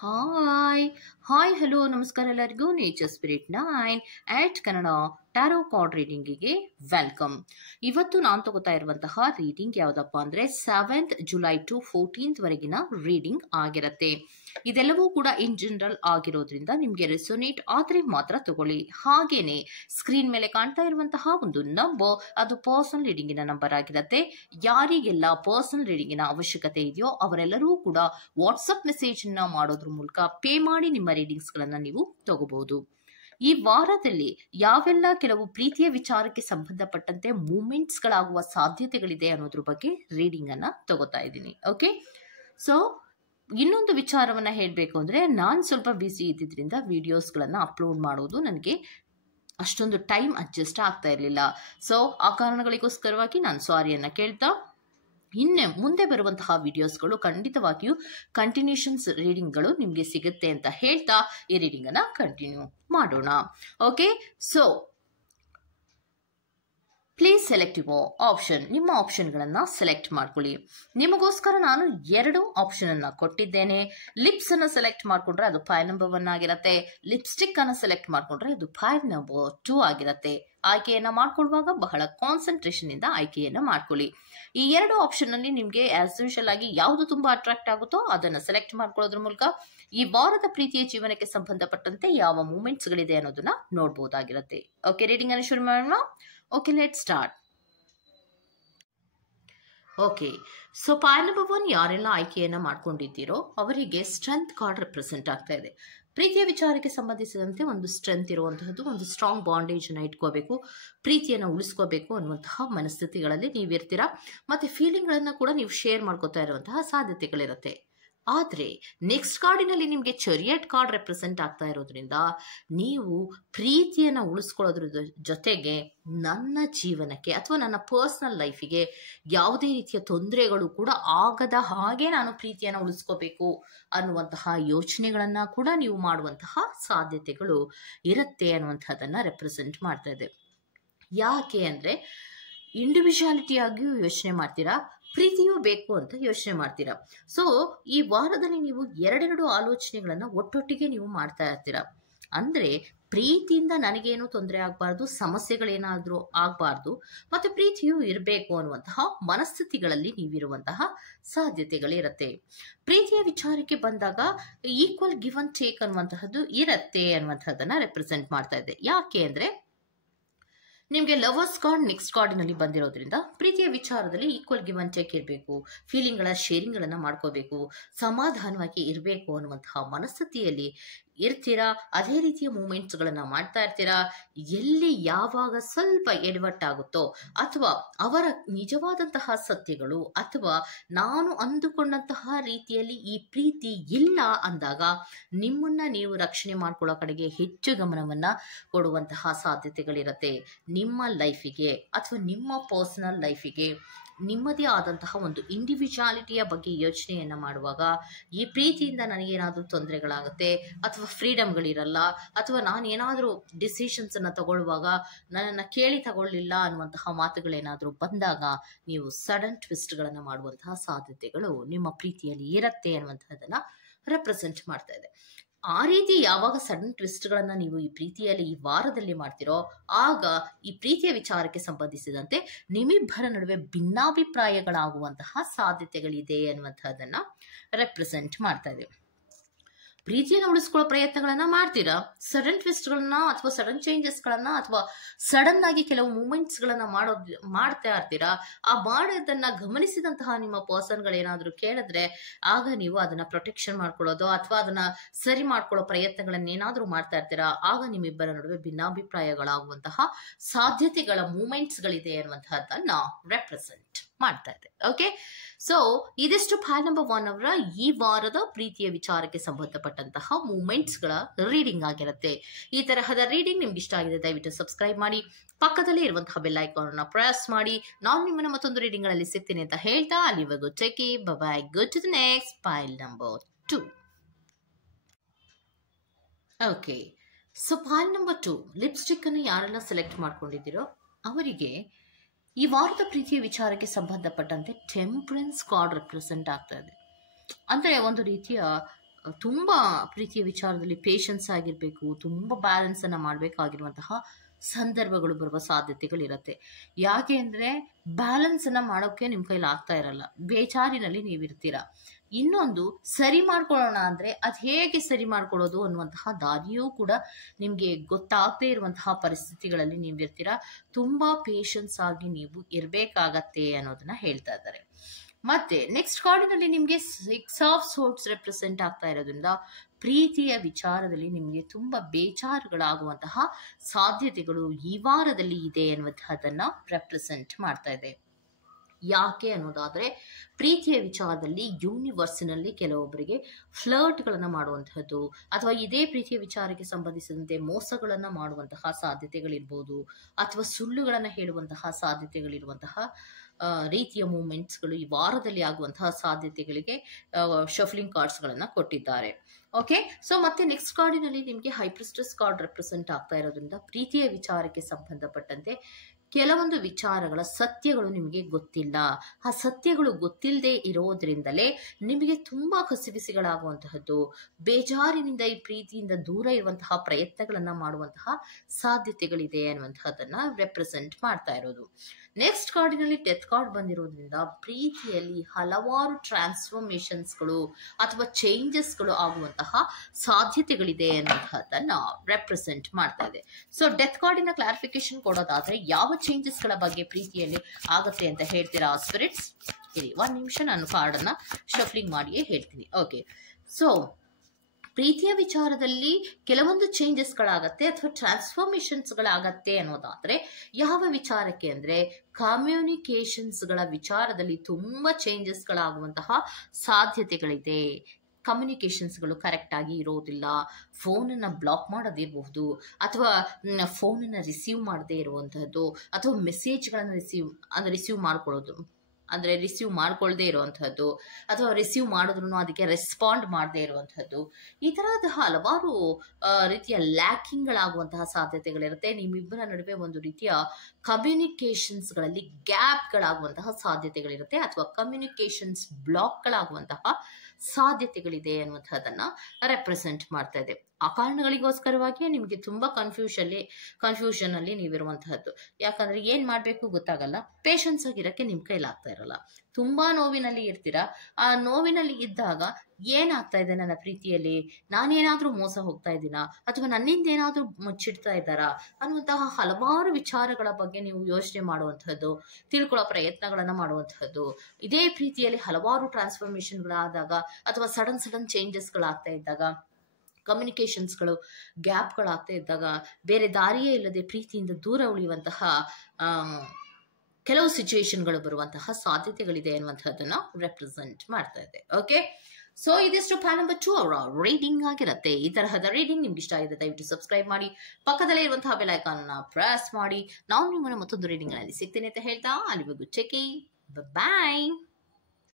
Hi hi hello ನಮಸ್ಕಾರ ಎಲ್ಲರಿಗೂ nature spirit 9 Kannada tarot card ರೀಡಿಂಗಿಗೆ ವೆಲ್ಕಮ್. ಇವತ್ತು ನಾನು ತಗೋತಾ ಇರುವಂತಹ ರೀಡಿಂಗ್ ಯಾವುದಪ್ಪ ಅಂದ್ರೆ 7th ಜುಲೈ ಟು 14th ವರೆಗಿನ ರೀಡಿಂಗ್ ಆಗಿರುತ್ತೆ. ಇದೆಲ್ಲವೂ ಕೂಡ ಇನ್ ಜನರಲ್ ಆಗಿರೋದ್ರಿಂದ ನಿಮ್ಗೆ ರೆಸೊನೇಟ್ ಆದ್ರೆ ಮಾತ್ರ ತಗೊಳ್ಳಿ. ಹಾಗೇನೆ ಸ್ಕ್ರೀನ್ ಮೇಲೆ ಕಾಣ್ತಾ ಇರುವಂತಹ ಒಂದು ನಂಬರ್ ಅದು ಪರ್ಸನಲ್ ರೀಡಿಂಗಿನ ನಂಬರ್ ಆಗಿರುತ್ತೆ. ಯಾರಿಗೆಲ್ಲ ಪರ್ಸನಲ್ ರೀಡಿಂಗಿನ ಅವಶ್ಯಕತೆ ಇದೆಯೋ ಅವರೆಲ್ಲರೂ ಕೂಡ ವಾಟ್ಸಪ್ ಮೆಸೇಜ್ ನ ಮಾಡೋದ್ರ ಮೂಲಕ ಪೇ ಮಾಡಿ ನಿಮ್ಮ ರೀಡಿಂಗ್ಸ್ ಗಳನ್ನ ನೀವು ತಗೋಬಹುದು. ಈ ವಾರದಲ್ಲಿ ಯಾವೆಲ್ಲ ಕೆಲವು ಪ್ರೀತಿಯ ವಿಚಾರಕ್ಕೆ ಸಂಬಂಧಪಟ್ಟಂತೆ ಮೂಮೆಂಟ್ಸ್ ಗಳಾಗುವ ಸಾಧ್ಯತೆಗಳಿದೆ ಅನ್ನೋದ್ರ ಬಗ್ಗೆ ರೀಡಿಂಗ್ ಅನ್ನ ತಗೋತಾ ಇದ್ದೀನಿ. ಓಕೆ, ಸೊ ಇನ್ನೊಂದು ವಿಚಾರವನ್ನ ಹೇಳಬೇಕು ಅಂದ್ರೆ ನಾನು ಸ್ವಲ್ಪ ಬ್ಯುಸಿ ಇದ್ದಿದ್ರಿಂದ ವಿಡಿಯೋಸ್ಗಳನ್ನ ಅಪ್ಲೋಡ್ ಮಾಡೋದು ನನಗೆ ಅಷ್ಟೊಂದು ಟೈಮ್ ಅಡ್ಜಸ್ಟ್ ಆಗ್ತಾ ಇರಲಿಲ್ಲ. ಸೊ ಆ ಕಾರಣಗಳಿಗೋಸ್ಕರವಾಗಿ ನಾನು ಸಾರಿಯನ್ನ ಕೇಳ್ತಾ ಇನ್ನೇ ಮುಂದೆ ಬರುವಂತಹ ವಿಡಿಯೋಸ್ಗಳು ಖಂಡಿತವಾಗಿಯೂ ಕಂಟಿನ್ಯೂಷನ್ಸ್ ರೀಡಿಂಗ್ಗಳು ನಿಮಗೆ ಸಿಗುತ್ತೆ ಅಂತ ಹೇಳ್ತಾ ಈ ರೀಡಿಂಗ್ ಅನ್ನ ಕಂಟಿನ್ಯೂ ಮಾಡೋಣ. Okay, so please select your option. ನಿಮ್ಮ ಆಪ್ಷನ್ಗಳನ್ನು ಸೆಲೆಕ್ಟ್ ಮಾಡ್ಕೊಳ್ಳಿ. ನಿಮಗೋಸ್ಕರ ನಾನು 2 ಆಪ್ಷನ್ ಅನ್ನ ಕೊಟ್ಟಿದ್ದೇನೆ. ಲಿಪ್ಸ್ ಅನ್ನು ಸೆಲೆಕ್ಟ್ ಮಾಡ್ಕೊಂಡ್ರೆ ಅದು ಫೈಲ್ ನಂಬರ್ 1 ಆಗಿರುತ್ತೆ. ಲಿಪ್ಸ್ಟಿಕ್ ಅನ್ನು ಸೆಲೆಕ್ಟ್ ಮಾಡ್ಕೊಂಡ್ರೆ ಅದು ಫೈಲ್ ನಂಬರ್ 2 ಆಗಿರುತ್ತೆ. ಆಯ್ಕೆಯನ್ನ ಮಾಡ್ಕೊಳ್ಳುವಾಗ ಬಹಳ ಕಾನ್ಸಂಟ್ರೇಷನ್ ಇಂದ ಆಯ್ಕೆಯನ್ನ ಮಾಡ್ಕೊಳ್ಳಿ. ಈ 2 ಆಪ್ಷನ್ ಅಲ್ಲಿ ನಿಮ್ಗೆ ಆಸ್ ಯೂಶುವಲ್ ಆಗಿ ಯಾವುದು ತುಂಬಾ ಅಟ್ರಾಕ್ಟ್ ಆಗುತ್ತೋ ಅದನ್ನ ಸೆಲೆಕ್ಟ್ ಮಾಡ್ಕೊಳ್ಳೋದ್ರ ಮೂಲಕ ಈ ವಾರದ ಪ್ರೀತಿಯ ಜೀವನಕ್ಕೆ ಸಂಬಂಧಪಟ್ಟಂತೆ ಯಾವ ಮೂಮೆಂಟ್ಸ್ ಗಳಿದೆ ಅನ್ನೋದನ್ನ ನೋಡಬಹುದಾಗಿರುತ್ತೆ. ಓಕೆ, ರೀಡಿಂಗ್ ಅನ್ನು ಶುರು ಮಾಡೋಣ. Okay, let start. Okay, so Pai number 1 ಯಾರೆಲ್ಲ ಆಯ್ಕೆಯನ್ನ ಮಾಡ್ಕೊಂಡಿದ್ದೀರೋ ಅವರಿಗೆ ಸ್ಟ್ರೆಂತ್ ಕಾರ್ಡ್ ರೆಪ್ರೆಸೆಂಟ್ ಆಗ್ತಾ ಇದೆ. ಪ್ರೀತಿಯ ವಿಚಾರಕ್ಕೆ ಸಂಬಂಧಿಸಿದಂತೆ ಒಂದು ಸ್ಟ್ರೆಂತ್ ಇರುವಂತಹದ್ದು, ಒಂದು ಸ್ಟ್ರಾಂಗ್ ಬಾಂಡೇಜ್ ಅನ್ನ ಇಟ್ಕೋಬೇಕು, ಪ್ರೀತಿಯನ್ನು ಉಳಿಸ್ಕೋಬೇಕು ಅನ್ನುವಂತಹ ಮನಸ್ಥಿತಿಗಳಲ್ಲಿ ನೀವಿರ್ತೀರಾ. ಮತ್ತೆ ಫೀಲಿಂಗ್ ಗಳನ್ನ ಕೂಡ ನೀವು ಶೇರ್ ಮಾಡ್ಕೋತಾ ಇರುವಂತಹ ಸಾಧ್ಯತೆಗಳಿರುತ್ತೆ. ಆದ್ರೆ ನೆಕ್ಸ್ಟ್ ಕಾರ್ಡಿನಲ್ಲಿ ನಿಮ್ಗೆ ಚರಿಯಟ್ ಕಾರ್ಡ್ ರೆಪ್ರೆಸೆಂಟ್ ಆಗ್ತಾ ಇರೋದ್ರಿಂದ ನೀವು ಪ್ರೀತಿಯನ್ನ ಉಳಿಸ್ಕೊಳ್ಳೋದ್ರ ಜೊತೆಗೆ ನನ್ನ ಜೀವನಕ್ಕೆ ಅಥವಾ ನನ್ನ ಪರ್ಸನಲ್ ಲೈಫಿಗೆ ಯಾವುದೇ ರೀತಿಯ ತೊಂದರೆಗಳು ಕೂಡ ಆಗದ ಹಾಗೆ ನಾನು ಪ್ರೀತಿಯನ್ನ ಉಳಿಸ್ಕೋಬೇಕು ಅನ್ನುವಂತಹ ಯೋಚನೆಗಳನ್ನ ಕೂಡ ನೀವು ಮಾಡುವಂತಹ ಸಾಧ್ಯತೆಗಳು ಇರುತ್ತೆ ಅನ್ನುವಂಥದ್ದನ್ನ ರೆಪ್ರೆಸೆಂಟ್ ಮಾಡ್ತಾ ಇದೆ. ಯಾಕೆ ಅಂದ್ರೆ ಇಂಡಿವಿಜುವಾಲಿಟಿಯಾಗಿಯೂ ಯೋಚನೆ ಮಾಡ್ತೀರಾ, ಪ್ರೀತಿಯೂ ಬೇಕು ಅಂತ ಯೋಚನೆ ಮಾಡ್ತೀರಾ. ಸೊ ಈ ವಾರದಲ್ಲಿ ನೀವು 2 ಆಲೋಚನೆಗಳನ್ನ ಒಟ್ಟೊಟ್ಟಿಗೆ ನೀವು ಮಾಡ್ತಾ ಇರ್ತೀರಾ. ಅಂದ್ರೆ ಪ್ರೀತಿಯಿಂದ ನನಗೇನು ತೊಂದರೆ ಆಗಬಾರ್ದು, ಸಮಸ್ಯೆಗಳೇನಾದ್ರೂ ಆಗಬಾರ್ದು, ಮತ್ತೆ ಪ್ರೀತಿಯೂ ಇರಬೇಕು ಅನ್ನುವಂತಹ ಮನಸ್ಥಿತಿಗಳಲ್ಲಿ ನೀವಿರುವಂತಹ ಸಾಧ್ಯತೆಗಳಿರುತ್ತೆ. ಪ್ರೀತಿಯ ವಿಚಾರಕ್ಕೆ ಬಂದಾಗ ಈಕ್ವಲ್ ಗಿವ್ ಅಂಡ್ ಟೇಕ್ ಅನ್ನುವಂತಹದ್ದು ಇರತ್ತೆ ಅನ್ನುವಂಥದ್ದನ್ನ ರೆಪ್ರೆಸೆಂಟ್ ಮಾಡ್ತಾ ಇದೆ. ಯಾಕೆ ಅಂದ್ರೆ ನಿಮ್ಗೆ ಲವರ್ಸ್ ಕಾರ್ಡ್ ನೆಕ್ಸ್ಟ್ ಕಾರ್ಡಿನಲ್ಲಿ ಬಂದಿರೋದ್ರಿಂದ ಪ್ರೀತಿಯ ವಿಚಾರದಲ್ಲಿ ಈಕ್ವಲ್ ಗಿವ್ ಅಂಡ್ ಟೇಕ್ ಇರಬೇಕು, ಫೀಲಿಂಗ್ ಗಳ ಶೇರಿಂಗ್ ಗಳನ್ನ ಮಾಡ್ಕೋಬೇಕು, ಸಮಾಧಾನವಾಗಿ ಇರಬೇಕು ಅನ್ನುವಂತಹ ಮನಸ್ಥಿತಿಯಲ್ಲಿ ಇರ್ತೀರಾ. ಅದೇ ರೀತಿಯ ಮೂಮೆಂಟ್ಸ್ ಗಳನ್ನ ಮಾಡ್ತಾ ಇರ್ತೀರಾ. ಎಲ್ಲಿ ಯಾವಾಗ ಸ್ವಲ್ಪ ಎಡವಟ್ಟಾಗುತ್ತೋ ಅಥವಾ ಅವರ ನಿಜವಾದಂತಹ ಸತ್ಯಗಳು ಅಥವಾ ನಾನು ಅಂದುಕೊಂಡಂತಹ ರೀತಿಯಲ್ಲಿ ಈ ಪ್ರೀತಿ ಇಲ್ಲ ಅಂದಾಗ ನಿಮ್ಮನ್ನ ನೀವು ರಕ್ಷಣೆ ಮಾಡ್ಕೊಳ್ಳೋ ಕಡೆಗೆ ಹೆಚ್ಚು ಗಮನವನ್ನ ಕೊಡುವಂತಹ ಸಾಧ್ಯತೆಗಳಿರುತ್ತೆ. ನಿಮ್ಮ ಲೈಫಿಗೆ ಅಥವಾ ನಿಮ್ಮ ಪರ್ಸನಲ್ ಲೈಫಿಗೆ ನಿಮ್ಮದೇ ಆದಂತಹ ಒಂದು ಇಂಡಿವಿಜುವಾಲಿಟಿಯ ಬಗ್ಗೆ ಯೋಚನೆಯನ್ನ ಮಾಡುವಾಗ ಈ ಪ್ರೀತಿಯಿಂದ ನನಗೇನಾದ್ರೂ ತೊಂದರೆಗಳಾಗುತ್ತೆ ಅಥವಾ ಫ್ರೀಡಮ್ಗಳಿರಲ್ಲ ಅಥವಾ ನಾನು ಏನಾದರೂ ಡಿಸಿಷನ್ಸ್ ಅನ್ನ ತಗೊಳ್ಳುವಾಗ ನನ್ನನ್ನು ಕೇಳಿ ತಗೊಳ್ಳಿಲ್ಲ ಅನ್ನುವಂತಹ ಮಾತುಗಳೇನಾದ್ರೂ ಬಂದಾಗ ನೀವು ಸಡನ್ ಟ್ವಿಸ್ಟ್ ಗಳನ್ನ ಮಾಡುವಂತಹ ಸಾಧ್ಯತೆಗಳು ನಿಮ್ಮ ಪ್ರೀತಿಯಲ್ಲಿ ಇರುತ್ತೆ ಅನ್ನುವಂಥದ್ದನ್ನ ರೆಪ್ರೆಸೆಂಟ್ ಮಾಡ್ತಾ ಇದೆ. ಆ ರೀತಿ ಯಾವಾಗ ಸಡನ್ ಟ್ವಿಸ್ಟ್ ಗಳನ್ನ ನೀವು ಈ ಪ್ರೀತಿಯಲ್ಲಿ ಈ ವಾರದಲ್ಲಿ ಮಾಡ್ತಿರೋ ಆಗ ಈ ಪ್ರೀತಿಯ ವಿಚಾರಕ್ಕೆ ಸಂಬಂಧಿಸಿದಂತೆ ನಿಮ್ಮಿಬ್ಬರ ನಡುವೆ ಭಿನ್ನಾಭಿಪ್ರಾಯಗಳಾಗುವಂತಹ ಸಾಧ್ಯತೆಗಳಿದೆ ಅನ್ನುವಂಥದ್ದನ್ನ ರೆಪ್ರೆಸೆಂಟ್ ಮಾಡ್ತಾ ಇದೆ. ಪ್ರೀತಿಯನ್ನು ಉಳಿಸ್ಕೊಳ್ಳೋ ಪ್ರಯತ್ನಗಳನ್ನ ಮಾಡ್ತೀರಾ, ಸಡನ್ ಟ್ವಿಸ್ಟ್ ಗಳನ್ನ ಅಥವಾ ಸಡನ್ ಚೇಂಜಸ್ ಗಳನ್ನ ಅಥವಾ ಸಡನ್ ಆಗಿ ಕೆಲವು ಮೂಮೆಂಟ್ಸ್ ಗಳನ್ನ ಮಾಡ್ತಾ ಇರ್ತೀರಾ. ಆ ಮಾಡೋದನ್ನ ಗಮನಿಸಿದಂತಹ ನಿಮ್ಮ ಪರ್ಸನ್ ಗಳೇನಾದ್ರೂ ಕೇಳಿದ್ರೆ ಆಗ ನೀವು ಅದನ್ನ ಪ್ರೊಟೆಕ್ಷನ್ ಮಾಡ್ಕೊಳ್ಳೋದು ಅಥವಾ ಅದನ್ನ ಸರಿ ಮಾಡ್ಕೊಳ್ಳೋ ಪ್ರಯತ್ನಗಳನ್ನ ಏನಾದ್ರೂ ಮಾಡ್ತಾ ಇರ್ತೀರಾ. ಆಗ ನಿಮ್ಮಿಬ್ಬರ ನಡುವೆ ಭಿನ್ನಾಭಿಪ್ರಾಯಗಳಾಗುವಂತಹ ಸಾಧ್ಯತೆಗಳ ಮೂಮೆಂಟ್ಸ್ ಗಳಿದೆ ಅನ್ನುವಂತಹದ್ದನ್ನ ರೆಪ್ರೆಸೆಂಟ್ ಮಾಡ್ತಾ ಇದೆ. ಓಕೆ, ಸೊ ಇದಿಷ್ಟು ಫೈಲ್ ನಂಬರ್ 1 ಅವರ ಈ ವಾರದ ಪ್ರೀತಿಯ ವಿಚಾರಕ್ಕೆ ಸಂಬಂಧಪಟ್ಟಂತಹ ಮೂಮೆಂಟ್ಸ್ ಗಳ ರೀಡಿಂಗ್ ಆಗಿರುತ್ತೆ. ಈ ತರಹದ ರೀಡಿಂಗ್ ನಿಮ್ಗೆ ಇಷ್ಟ ಆಗಿದೆ ದಯವಿಟ್ಟು ಸಬ್ಸ್ಕ್ರೈಬ್ ಮಾಡಿ, ಪಕ್ಕದಲ್ಲೇ ಇರುವಂತಹ ಬೆಲ್ ಐಕಾನ್ ಅನ್ನ ಪ್ರೆಸ್ ಮಾಡಿ. ನಾನು ನಿಮ್ಮನ್ನ ಮತ್ತೊಂದು ರೀಡಿಂಗ್ ಗಳಲ್ಲಿ ಸಿಗ್ತೀನಿ ಅಂತ ಹೇಳ್ತಾ ಅಲ್ಲಿವರೆಗೂ take care, bye bye, go to the next file number 2. Okay, so file number 2 lipstick ಅನ್ನು ಯಾರೆಲ್ಲ ಸೆಲೆಕ್ಟ್ ಮಾಡ್ಕೊಂಡಿದ್ದೀರೋ ಅವರಿಗೆ ಈ ವಾರದ ಪ್ರೀತಿಯ ವಿಚಾರಕ್ಕೆ ಸಂಬಂಧಪಟ್ಟಂತೆ ಟೆಂಪರೆನ್ಸ್ ಕಾರ್ಡ್ ರೆಪ್ರೆಸೆಂಟ್ ಆಗ್ತಾ ಇದೆ. ಅಂದ್ರೆ ಒಂದು ರೀತಿಯ ತುಂಬ ಪ್ರೀತಿಯ ವಿಚಾರದಲ್ಲಿ ಪೇಷನ್ಸ್ ಆಗಿರಬೇಕು, ತುಂಬ ಬ್ಯಾಲೆನ್ಸನ್ನು ಮಾಡಬೇಕಾಗಿರುವಂತಹ ಸಂದರ್ಭಗಳು ಬರುವ ಸಾಧ್ಯತೆಗಳಿರುತ್ತೆ. ಯಾಕೆ ಅಂದರೆ ಬ್ಯಾಲೆನ್ಸನ್ನು ಮಾಡೋಕ್ಕೆ ನಿಮ್ಮ ಕೈಲಿ ಆಗ್ತಾ ಇರಲ್ಲ, ಬೇಜಾರಿನಲ್ಲಿ ನೀವಿರ್ತೀರ. ಇನ್ನೊಂದು, ಸರಿ ಮಾಡ್ಕೊಳ್ಳೋಣ ಅಂದರೆ ಅದು ಹೇಗೆ ಸರಿ ಮಾಡ್ಕೊಳ್ಳೋದು ಅನ್ನುವಂತಹ ದಾರಿಯೂ ಕೂಡ ನಿಮಗೆ ಗೊತ್ತಾಗದೇ ಇರುವಂತಹ ಪರಿಸ್ಥಿತಿಗಳಲ್ಲಿ ನೀವಿರ್ತೀರ. ತುಂಬ ಪೇಷನ್ಸ್ ಆಗಿ ನೀವು ಇರಬೇಕಾಗತ್ತೆ ಅನ್ನೋದನ್ನ ಹೇಳ್ತಾ ಇದ್ದಾರೆ. ಮತ್ತೆ ನೆಕ್ಸ್ಟ್ ಕಾರ್ಡಿನಲ್ಲಿ ನಿಮಗೆ 6 ಆಫ್ ಸೋರ್ಟ್ಸ್ ರೆಪ್ರೆಸೆಂಟ್ ಆಗ್ತಾ ಇರೋದ್ರಿಂದ ಪ್ರೀತಿಯ ವಿಚಾರದಲ್ಲಿ ನಿಮಗೆ ತುಂಬ ಬೇಜಾರುಗಳಾಗುವಂತಹ ಸಾಧ್ಯತೆಗಳು ಈ ವಾರದಲ್ಲಿ ಇದೆ ಅನ್ನುವಂತಹದನ್ನ ರೆಪ್ರೆಸೆಂಟ್ ಮಾಡ್ತಾ ಇದೆ. ಯಾಕೆ ಅನ್ನೋದಾದರೆ ಪ್ರೀತಿಯ ವಿಚಾರದಲ್ಲಿ ಯೂನಿವರ್ಸಿನಲ್ಲಿ ಕೆಲವೊಬ್ಬರಿಗೆ ಫ್ಲರ್ಟ್ಗಳನ್ನು ಮಾಡುವಂತಹದ್ದು ಅಥವಾ ಇದೇ ಪ್ರೀತಿಯ ವಿಚಾರಕ್ಕೆ ಸಂಬಂಧಿಸಿದಂತೆ ಮೋಸಗಳನ್ನು ಮಾಡುವಂತಹ ಸಾಧ್ಯತೆಗಳಿರ್ಬೋದು, ಅಥವಾ ಸುಳ್ಳುಗಳನ್ನು ಹೇಳುವಂತಹ ಸಾಧ್ಯತೆಗಳಿರುವಂತಹ ರೀತಿಯ ಮೂಮೆಂಟ್ಸ್ಗಳು ಈ ವಾರದಲ್ಲಿ ಆಗುವಂತಹ ಸಾಧ್ಯತೆಗಳಿಗೆ ಶಫ್ಲಿಂಗ್ ಕಾರ್ಡ್ಸ್ಗಳನ್ನು ಕೊಟ್ಟಿದ್ದಾರೆ. ಓಕೆ, ಸೊ ಮತ್ತೆ ನೆಕ್ಸ್ಟ್ ಕಾರ್ಡಿನಲ್ಲಿ ನಿಮಗೆ ಹೈ ಪ್ರಿಸ್ಟೆಸ್ ಕಾರ್ಡ್ ರೆಪ್ರೆಸೆಂಟ್ ಆಗ್ತಾ ಇರೋದ್ರಿಂದ ಪ್ರೀತಿಯ ವಿಚಾರಕ್ಕೆ ಸಂಬಂಧಪಟ್ಟಂತೆ ಕೆಲವೊಂದು ವಿಚಾರಗಳ ಸತ್ಯಗಳು ನಿಮಗೆ ಗೊತ್ತಿಲ್ಲ. ಆ ಸತ್ಯಗಳು ಗೊತ್ತಿಲ್ಲದೆ ಇರೋದ್ರಿಂದಲೇ ನಿಮಗೆ ತುಂಬಾ ಕಸಿವಿಸಿಗಳಾಗುವಂತಹದ್ದು, ಬೇಜಾರಿನಿಂದ ಈ ಪ್ರೀತಿಯಿಂದ ದೂರ ಇರುವಂತಹ ಪ್ರಯತ್ನಗಳನ್ನ ಮಾಡುವಂತಹ ಸಾಧ್ಯತೆಗಳಿದೆ ಅನ್ನುವಂತಹದನ್ನ ರೆಪ್ರೆಸೆಂಟ್ ಮಾಡ್ತಾ ಇರೋದು. ನೆಕ್ಸ್ಟ್ ಕಾರ್ಡಿನಲ್ಲಿ ಡೆತ್ ಕಾರ್ಡ್ ಬಂದಿರೋದ್ರಿಂದ ಪ್ರೀತಿಯಲ್ಲಿ ಹಲವಾರು ಟ್ರಾನ್ಸ್ಫಾರ್ಮೇಶನ್ಸ್ಗಳು ಅಥವಾ ಚೇಂಜಸ್ಗಳು ಆಗುವಂತಹ ಸಾಧ್ಯತೆಗಳಿದೆ ಅನ್ನುವಂತಹದನ್ನ ರೆಪ್ರೆಸೆಂಟ್ ಮಾಡ್ತಾ ಇದೆ. ಸೊ ಡೆತ್ ಕಾರ್ಡಿನ ಕ್ಲಾರಿಫಿಕೇಶನ್ ಕೊಡೋದಾದ್ರೆ ಯಾವ ಚೇಂಜಸ್ಗಳ ಬಗ್ಗೆ ಪ್ರೀತಿಯಲ್ಲಿ ಆಗತ್ತೆ ಅಂತ ಹೇಳ್ತೀರಾ ಸ್ಪಿರಿಟ್ಸ್? ಇರಿ 1 ನಿಮಿಷ, ನಾನು ಕಾರ್ಡನ್ನ ಶಫ್ಲಿಂಗ್ ಮಾಡಿಯೇ ಹೇಳ್ತೀನಿ. ಓಕೆ, ಸೊ ಪ್ರೀತಿಯ ವಿಚಾರದಲ್ಲಿ ಕೆಲವೊಂದು ಚೇಂಜಸ್ಗಳಾಗತ್ತೆ ಅಥವಾ ಟ್ರಾನ್ಸ್ಫಾರ್ಮೇಶನ್ಸ್ಗಳಾಗತ್ತೆ ಅನ್ನೋದಾದ್ರೆ ಯಾವ ವಿಚಾರಕ್ಕೆ ಅಂದರೆ ಕಮ್ಯುನಿಕೇಶನ್ಸ್ಗಳ ವಿಚಾರದಲ್ಲಿ ತುಂಬ ಚೇಂಜಸ್ಗಳಾಗುವಂತಹ ಸಾಧ್ಯತೆಗಳಿದೆ. ಕಮ್ಯುನಿಕೇಶನ್ಸ್ಗಳು ಕರೆಕ್ಟಾಗಿ ಇರೋದಿಲ್ಲ, ಫೋನನ್ನು ಬ್ಲಾಕ್ ಮಾಡೋದಿರಬಹುದು, ಅಥವಾ ಫೋನನ್ನು ರಿಸೀವ್ ಮಾಡದೇ ಇರುವಂತಹದ್ದು, ಅಥವಾ ಮೆಸೇಜ್ಗಳನ್ನು ರಿಸೀವ್ ಮಾಡ್ಕೊಳ್ಳೋದು ಅಂದರೆ ರಿಸೀವ್ ಮಾಡ್ಕೊಳ್ದೇ ಇರುವಂಥದ್ದು, ಅಥವಾ ರಿಸೀವ್ ಮಾಡಿದ್ರು ಅದಕ್ಕೆ ರೆಸ್ಪಾಂಡ್ ಮಾಡದೇ ಇರುವಂಥದ್ದು, ಈ ಥರದ ಹಲವಾರು ರೀತಿಯ ಲ್ಯಾಕಿಂಗ್ಗಳಾಗುವಂತಹ ಸಾಧ್ಯತೆಗಳಿರುತ್ತೆ. ನಿಮ್ಮಿಬ್ಬರ ನಡುವೆ ಒಂದು ರೀತಿಯ ಕಮ್ಯುನಿಕೇಶನ್ಸ್ಗಳಲ್ಲಿ ಗ್ಯಾಪ್ಗಳಾಗುವಂತಹ ಸಾಧ್ಯತೆಗಳಿರುತ್ತೆ, ಅಥವಾ ಕಮ್ಯುನಿಕೇಶನ್ಸ್ ಬ್ಲಾಕ್ಗಳಾಗುವಂತಹ ಸಾಧ್ಯತೆಗಳಿದೆ ಅನ್ನುವಂಥದ್ದನ್ನ ರೆಪ್ರೆಸೆಂಟ್ ಮಾಡ್ತಾ ಇದೆ. ಆ ಕಾರಣಗಳಿಗೋಸ್ಕರವಾಗಿಯೇ ನಿಮಗೆ ತುಂಬ ಕನ್ಫ್ಯೂಷನ್ ಅಲ್ಲಿ ನೀವಿರುವಂತಹದ್ದು. ಯಾಕಂದ್ರೆ ಏನ್ ಮಾಡ್ಬೇಕು ಗೊತ್ತಾಗಲ್ಲ, ಪೇಷನ್ಸ್ ಆಗಿರಕ್ಕೆ ನಿಮ್ ಕೈಲಾಗ್ತಾ ಇರಲ್ಲ, ತುಂಬಾ ನೋವಿನಲ್ಲಿ ಇರ್ತೀರಾ. ಆ ನೋವಿನಲ್ಲಿ ಇದ್ದಾಗ ಏನಾಗ್ತಾ ಇದೆ ನನ್ನ ಪ್ರೀತಿಯಲ್ಲಿ, ನಾನೇನಾದ್ರೂ ಮೋಸ ಹೋಗ್ತಾ ಇದ್ದೀನಾ ಅಥವಾ ನನ್ನಿಂದ ಏನಾದ್ರೂ ಮುಚ್ಚಿಡ್ತಾ ಇದ್ದಾರಾ ಅನ್ನುವಂತಹ ಹಲವಾರು ವಿಚಾರಗಳ ಬಗ್ಗೆ ನೀವು ಯೋಚನೆ ಮಾಡುವಂತಹದ್ದು, ತಿಳ್ಕೊಳ್ಳೋ ಪ್ರಯತ್ನಗಳನ್ನ ಮಾಡುವಂತಹದ್ದು. ಇದೇ ಪ್ರೀತಿಯಲ್ಲಿ ಹಲವಾರು ಟ್ರಾನ್ಸ್ಫಾರ್ಮೇಶನ್ಗಳಾದಾಗ ಅಥವಾ ಸಡನ್ ಚೇಂಜಸ್ಗಳಾಗ್ತಾ ಇದ್ದಾಗ, ಕಮ್ಯುನಿಕೇಶನ್ಸ್ಗಳು ಗ್ಯಾಪ್ಗಳಾಗ್ತಾ ಇದ್ದಾಗ, ಬೇರೆ ದಾರಿಯೇ ಇಲ್ಲದೆ ಪ್ರೀತಿಯಿಂದ ದೂರ ಉಳಿಯುವಂತಹ ಕೆಲವು ಸಿಚುವೇಶನ್ಗಳು ಬರುವಂತಹ ಸಾಧ್ಯತೆಗಳಿದೆ ಅನ್ನುವಂಥದ್ದನ್ನ ರೆಪ್ರೆಸೆಂಟ್ ಮಾಡ್ತಾ ಇದೆ. ಓಕೆ, ಸೊ ಇದಿಷ್ಟು ಪ್ಲಾನ್ ನಂಬರ್ 2 ಅವರ ರೀಡಿಂಗ್ ಆಗಿರುತ್ತೆ. ಈ ತರಹದ ರೀಡಿಂಗ್ ನಿಮ್ಗೆ ಇಷ್ಟ ಆಗಿದೆ ದಯವಿಟ್ಟು ಸಬ್ಸ್ಕ್ರೈಬ್ ಮಾಡಿ, ಪಕ್ಕದಲ್ಲೇ ಇರುವಂತಹ ಬೆಲ್ ಐಕಾನ್ ಅನ್ನ ಪ್ರೆಸ್ ಮಾಡಿ. ನಾವು ನಿಮ್ಮನ್ನ ಮತ್ತೊಂದು ರೀಡಿಂಗ್ ನಲ್ಲಿ ಸಿಗ್ತೀನಿ ಅಂತ ಹೇಳ್ತಾ ಅಲ್ಲಿವರೆಗೂ ಚೆಕ್. ಬಾಯ್.